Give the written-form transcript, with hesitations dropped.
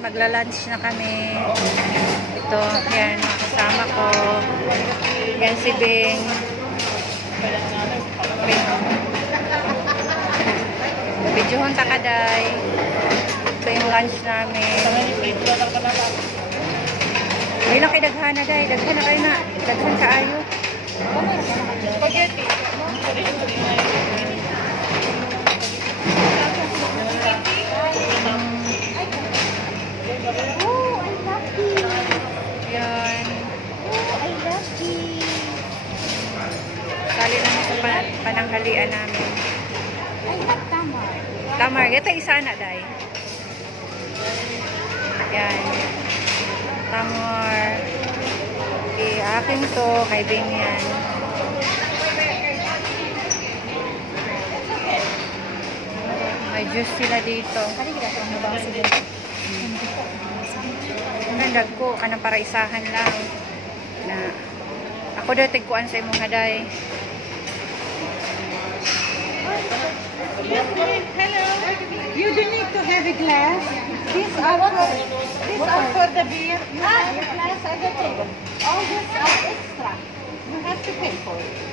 magla-lunch na kami. Ito, yan, kasama ko. Yan si Bing. Videohon takaday. Ito yung lunch namin. Hindi na kayo daghan na, day. Daghan na kayo na. Daghan ka ayo. Spaghetti. Oh, I love this. Yan. Oh, I love this. Sali namin sa pananghalian namin. I love tamar. Tamar, ito isa na, day. Yan. Tamar. Okay, akin to. Kay Bing yan. May juice sila dito. Nandag ko. Kanang para isahan lang. Na, ako daw tigkuan sa imong haday. Hello. You don't need to have a glass. These are for the beer. You have a glass at the table. All this are extra. You have to pay for it.